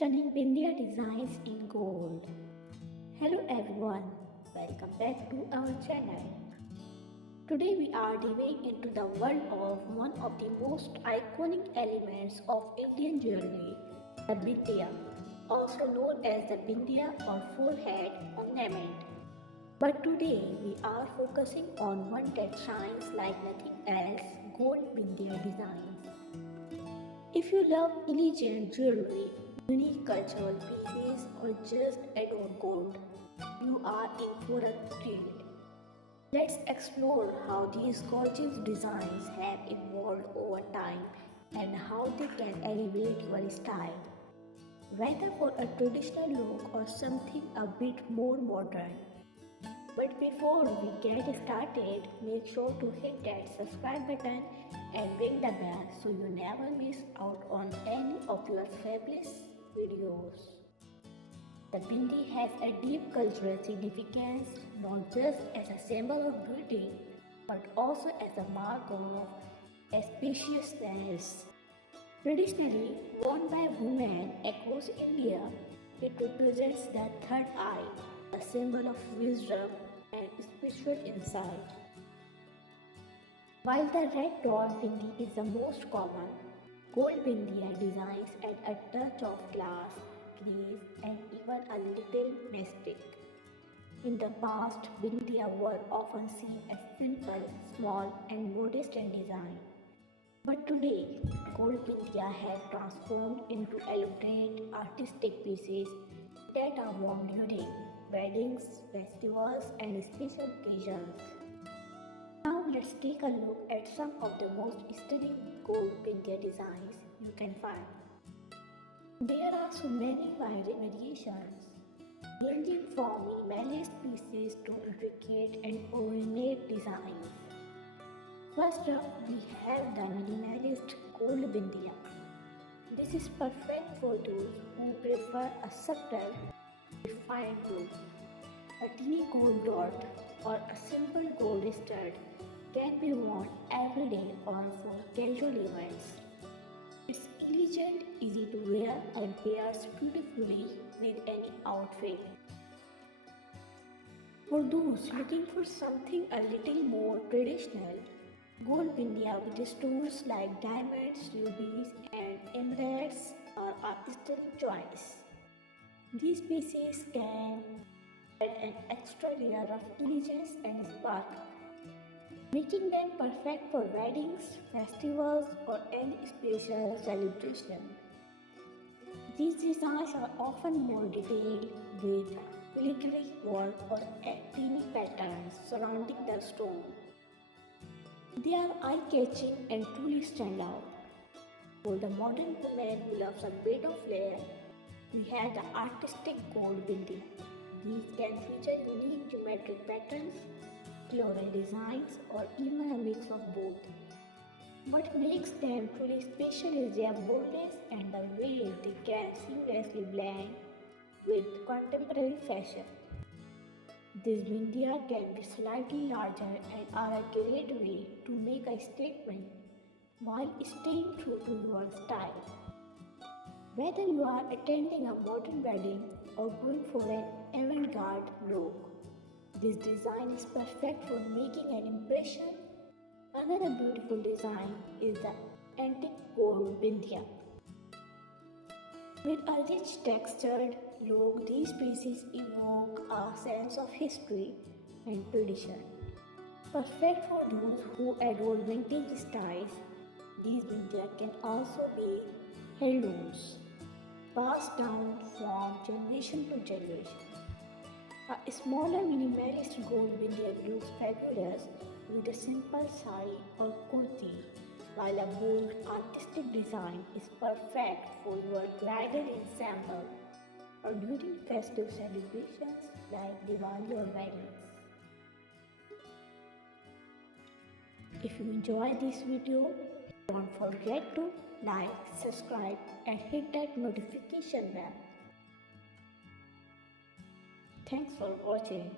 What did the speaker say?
stunning Bindia designs in gold. Hello everyone, welcome back to our channel. Today we are diving into the world of one of the most iconic elements of Indian jewelry, the Bindia, also known as the Bindia or forehead ornament. But today we are focusing on one that shines like nothing else, gold Bindia designs. If you love elegant jewelry, unique cultural pieces, or just adore gold, you are in for a treat. Let's explore how these gorgeous designs have evolved over time and how they can elevate your style. Whether for a traditional look or something a bit more modern. But before we get started, make sure to hit that subscribe button and ring the bell so you never miss out on any of your fabulous videos. The bindi has a deep cultural significance, not just as a symbol of beauty, but also as a mark of auspiciousness. Traditionally worn by women across India, it represents the third eye, a symbol of wisdom and spiritual insight. While the red dot bindi is the most common, gold bindiya designs add a touch of class, grace, and even a little mystic. In the past, bindiya were often seen as simple, small, and modest in design. But today, gold bindiya have transformed into elaborate artistic pieces that are worn during weddings, festivals, and special occasions. Now let's take a look at some of the most stunning gold bindiya designs you can find. There are so many variations, ranging from minimalist pieces to intricate and ornate designs. First up, we have the minimalist gold bindiya. This is perfect for those who prefer a subtle, refined look. A teeny gold dot or a simple gold stud can be worn every day or for casual events. It's elegant, easy to wear, and pairs beautifully with any outfit. For those looking for something a little more traditional, gold bindiya with stones like diamonds, rubies, and emeralds are a stunning choice. These pieces can add an extra layer of elegance and sparkle, making them perfect for weddings, festivals, or any special celebration. These designs are often more detailed with filigree work or tiny patterns surrounding the stone. They are eye-catching and truly stand out. For the modern woman who loves a bit of flair, we have the artistic gold bindiya. These can feature unique geometric patterns, floral designs, or even a mix of both. What makes them truly special is their boldness and the way they can seamlessly blend with contemporary fashion. These bindiya can be slightly larger and are a great way to make a statement while staying true to your style. Whether you are attending a modern wedding or going for an avant-garde look, this design is perfect for making an impression. Another beautiful design is the antique gold bindiya. With a rich textured look, these pieces evoke a sense of history and tradition. Perfect for those who adore vintage styles, these bindiya can also be heirlooms, passed down from generation to generation. A smaller minimalist gold bindiya looks fabulous with a simple sari or kurti, while a bold artistic design is perfect for your bridal ensemble or during festive celebrations like Diwali or weddings. If you enjoyed this video, don't forget to like, subscribe, and hit that notification bell. Thanks for watching.